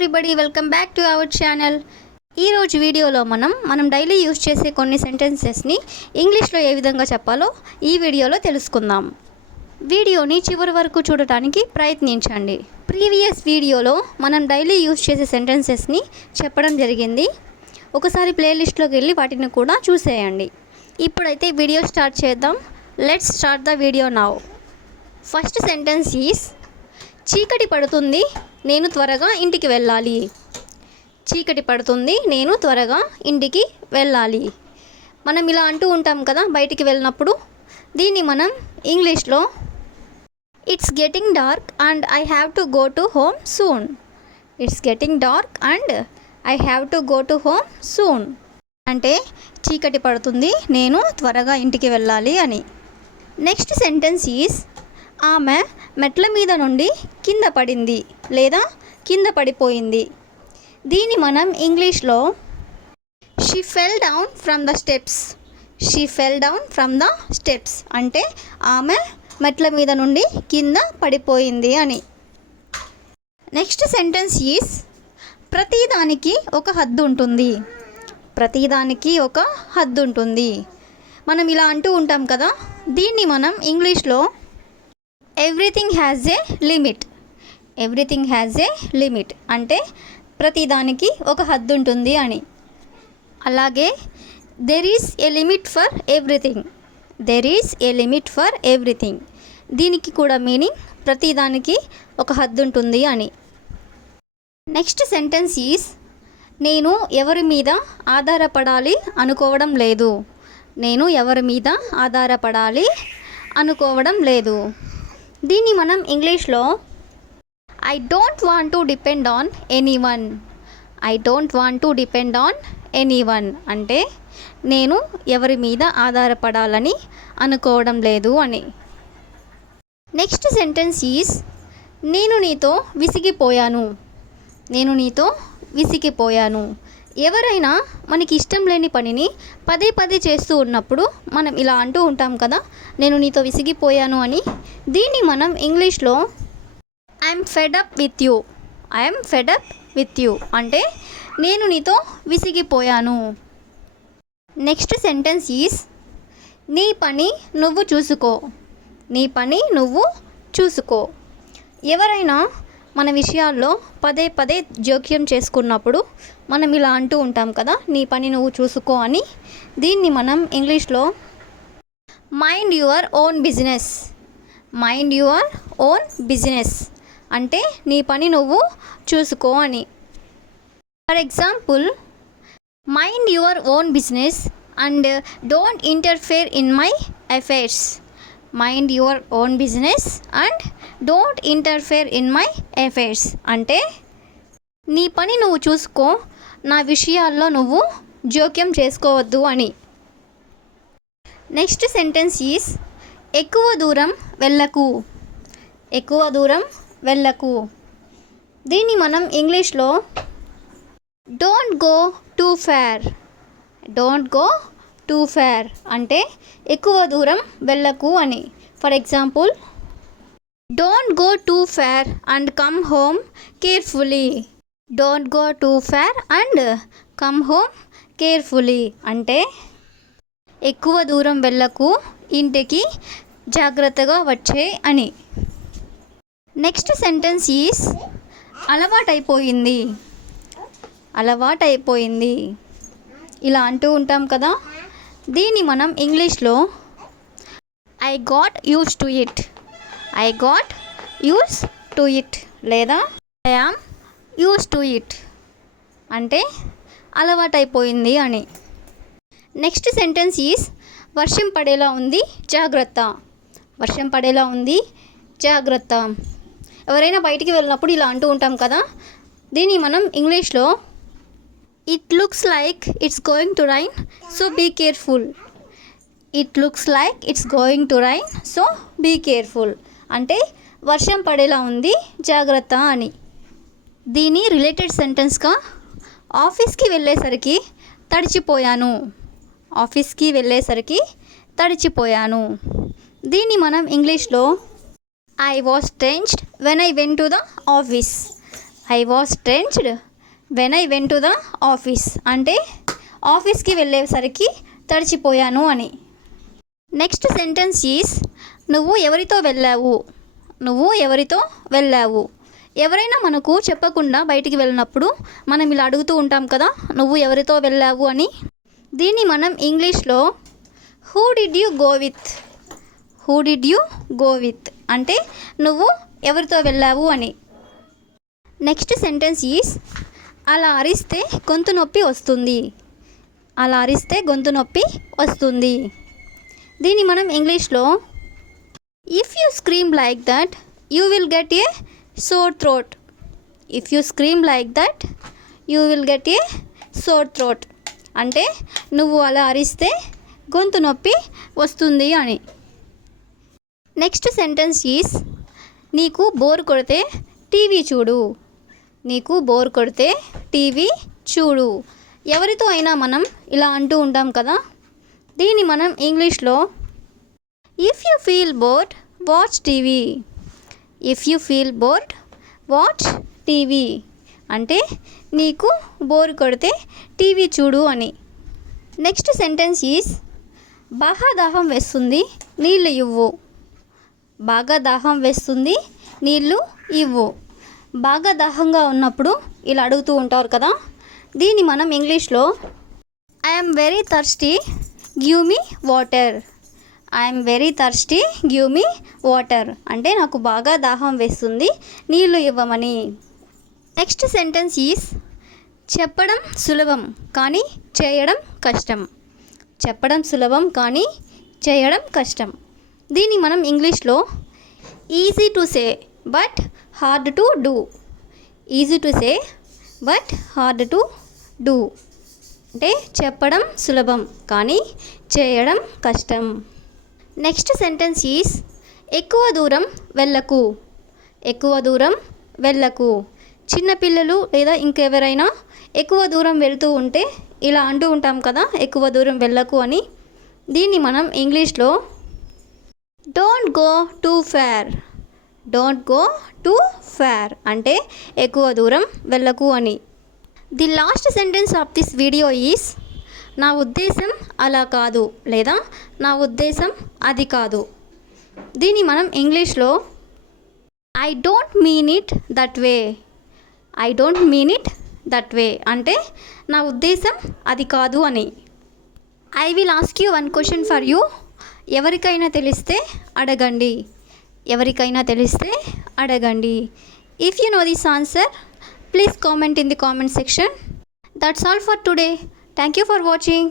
Everybody, welcome back to our channel. ఈరోజు వీడియోలో మనం డైలీ యూజ్ చేసే కొన్ని సెంటెన్సెస్ని ఇంగ్లీష్లో ఏ విధంగా చెప్పాలో ఈ వీడియోలో తెలుసుకుందాం. వీడియోని చివరి వరకు చూడటానికి ప్రయత్నించండి. ప్రీవియస్ వీడియోలో మనం డైలీ యూజ్ చేసే సెంటెన్సెస్ని చెప్పడం జరిగింది. ఒకసారి ప్లేలిస్ట్లోకి వెళ్ళి వాటిని కూడా చూసేయండి. ఇప్పుడైతే వీడియో స్టార్ట్ చేద్దాం. Let's start the video now. First sentence is చీకటి పడుతుంది, నేను త్వరగా ఇంటికి వెళ్ళాలి. చీకటి పడుతుంది, నేను త్వరగా ఇంటికి వెళ్ళాలి. మనం ఇలా అంటూ ఉంటాం కదా బయటికి వెళ్ళినప్పుడు. దీన్ని మనం ఇంగ్లీష్లో it's getting dark and I have to go to home soon. It's getting dark and I have to go to home soon అంటే చీకటి పడుతుంది, నేను త్వరగా ఇంటికి వెళ్ళాలి అని. నెక్స్ట్ సెంటెన్స్ ఈజ్ ఆమె మెట్ల మీద నుండి కింద పడింది లేదా కింద పడిపోయింది. దీన్ని మనం ఇంగ్లీష్లో she fell down from the steps. She fell down from the steps అంటే ఆమె మెట్ల మీద నుండి కింద పడిపోయింది అని. నెక్స్ట్ సెంటెన్స్ ఈజ్ ప్రతిదానికి ఒక హద్దు ఉంటుంది. ప్రతిదానికి ఒక హద్దు ఉంటుంది. మనం ఇలా అంటూ ఉంటాం కదా. దీన్ని మనం ఇంగ్లీష్లో everything has a limit. Everything has a limit అంటే ప్రతిదానికి ఒక హద్దు ఉంటుంది అని. అలాగే there is a limit for everything. There is a limit for everything దీనికి కూడా మీనింగ్ ప్రతిదానికి ఒక హద్దు ఉంటుంది అని. నెక్స్ట్ సెంటెన్స్ ఈజ్ నేను ఎవరి మీద ఆధారపడాలి అనుకోవడం లేదు. నేను ఎవరి మీద ఆధారపడాలి అనుకోవడం లేదు. దీన్ని మనం ఇంగ్లీష్లో I don't want to depend on anyone. I don't want to depend on anyone అంటే నేను ఎవరి మీద ఆధారపడాలని అనుకోవడం లేదు అని. నెక్స్ట్ సెంటెన్స్ ఈజ్ నేను నీతో విసిగిపోయాను. నేను నీతో విసిగిపోయాను. ఎవరైనా మనకి ఇష్టం లేని పనిని పదే పదే చేస్తూ ఉన్నప్పుడు మనం ఇలా అంటూ ఉంటాం కదా, నేను నీతో విసిగిపోయాను అని. దీన్ని మనం ఇంగ్లీష్లో I'm fed up with you. I'm fed up with you అంటే నేను నీతో విసిగిపోయాను. నెక్స్ట్ సెంటెన్స్ ఈజ్ నీ పని నువ్వు చూసుకో. నీ పని నువ్వు చూసుకో. ఎవరైనా మన విషయాల్లో పదే పదే జోక్యం చేసుకున్నప్పుడు మనం ఇలా అంటూ ఉంటాం కదా, నీ పని నువ్వు చూసుకో అని. దీన్ని మనం ఇంగ్లీష్లో mind your own business. Mind your own business అంటే నీ పని నువ్వు చూసుకో అని. For example mind your own business and don't interfere in my affairs. Mind your own business and don't interfere in my affairs అంటే నీ పని నువ్వు చూసుకో, నా విషయాల్లో నువ్వు జోక్యం చేసుకోవద్దు అని. నెక్స్ట్ సెంటెన్స్ ఈజ్ ఎక్కువ దూరం వెళ్ళకు. ఎక్కువ దూరం వెళ్ళకు. దీన్ని మనం ఇంగ్లీష్లో don't go too far. Don't go too far అంటే ఎక్కువ దూరం వెళ్ళకు అని. For example don't go too far and come home carefully. Don't go too far and come home carefully అంటే ఎక్కువ దూరం వెళ్ళకు, ఇంటికి జాగ్రత్తగా వచ్చే అని. నెక్స్ట్ సెంటెన్స్ ఈజ్ అలవాటైపోయింది. అలవాటైపోయింది ఇలా అంటూ ఉంటాం కదా. దీన్ని మనం ఇంగ్లీష్లో I got use to it. I got use to it లేదా I am use to it అంటే అలవాటైపోయింది అని. నెక్స్ట్ సెంటెన్స్ ఈజ్ వర్షం పడేలా ఉంది, జాగ్రత్త. వర్షం పడేలా ఉంది, జాగ్రత్త. ఎవరైనా బయటికి వెళ్ళినప్పుడు ఇలా అంటూ ఉంటాం కదా. దీన్ని మనం ఇంగ్లీష్లో it looks like it's going to rain so be careful. It looks like it's going to rain so be careful అంటే వర్షం పడేలా ఉంది, జాగ్రత్త అని. దీని రిలేటెడ్ సెంటెన్స్గా ఆఫీస్కి వెళ్ళేసరికి తడిచిపోయాను. ఆఫీస్కి వెళ్ళేసరికి తడిచిపోయాను. దీన్ని మనం ఇంగ్లీష్లో I was drenched when I went to the office. I was drenched when I went to the office అంటే ఆఫీస్కి వెళ్ళేసరికి తడిచిపోయాను అని. నెక్స్ట్ సెంటెన్స్ ఈస్ నువ్వు ఎవరితో వెళ్ళావు. నువ్వు ఎవరితో వెళ్ళావు. ఎవరైనా మనకు చెప్పకుండా బయటికి వెళ్ళినప్పుడు మనం ఇలా అడుగుతూ ఉంటాం కదా, నువ్వు ఎవరితో వెళ్ళావు అని. దీన్ని మనం ఇంగ్లీష్లో who did you go with. Who did you go with అంటే నువ్వు ఎవరితో వెళ్ళావు అని. నెక్స్ట్ సెంటెన్స్ ఈస్ అలా అరిస్తే గొంతు నొప్పి వస్తుంది. అలా అరిస్తే గొంతు నొప్పి వస్తుంది. దీన్ని మనం ఇంగ్లీష్లో if you scream like that you will get a sore throat. If you scream like that you will get a sore throat అంటే నువ్వు అలా అరిస్తే గొంతు నొప్పి వస్తుంది అని. నెక్స్ట్ సెంటెన్స్ ఈస్ నీకు బోర్ కొడితే టీవీ చూడు. నీకు బోర్ కొడితే టీవీ చూడు. ఎవరితో అయినా మనం ఇలా అంటూ ఉంటాం కదా. దీన్ని మనం ఇంగ్లీష్లో if you feel bored watch TV. If you feel bored watch TV అంటే నీకు బోర్ కొడితే టీవీ చూడు అని. నెక్స్ట్ సెంటెన్స్ ఈస్ బాగా దాహం వేస్తుంది నీళ్ళు ఇవ్వు. బాగా దాహం వేస్తుంది నీళ్ళు ఇవ్వు. బాగా దాహంగా ఉన్నప్పుడు ఇలా అడుగుతూ ఉంటారు కదా. దీన్ని మనం ఇంగ్లీష్లో I'm very thirsty give me water. I'm very thirsty give me water అంటే నాకు బాగా దాహం వేస్తుంది నీళ్ళు ఇవ్వమని. నెక్స్ట్ సెంటెన్స్ ఈస్ చెప్పడం సులభం కానీ చేయడం కష్టం. చెప్పడం సులభం కానీ చేయడం కష్టం. దీన్ని మనం ఇంగ్లీష్లో easy to say but hard to do. Easy to say but hard to do అంటే చెప్పడం సులభం కానీ చేయడం కష్టం. నెక్స్ట్ సెంటెన్స్ ఈస్ ఎక్కువ దూరం వెళ్ళకు. ఎక్కువ దూరం వెళ్ళకు. చిన్నపిల్లలు లేదా ఇంకెవరైనా ఎక్కువ దూరం వెళ్తూ ఉంటే ఇలా అంటూ ఉంటాం కదా, ఎక్కువ దూరం వెళ్ళకు అని. దీన్ని మనం ఇంగ్లీష్లో don't go too far. Don't go too far అంటే ఎక్కువ దూరం వెళ్ళకు అని. The last sentence of this video is నా ఉద్దేశం అలా కాదు లేదా నా ఉద్దేశం అది కాదు. దీన్ని మనం ఇంగ్లీష్లో I don't mean it that way. I don't mean it that way అంటే నా ఉద్దేశం అది కాదు అని. I will ask you one question for you. ఎవరికైనా తెలిస్తే అడగండి. ఎవరికైనా తెలిస్తే అడగండి. If you know this answer please comment in the comment section. That's all for today. Thank you for watching.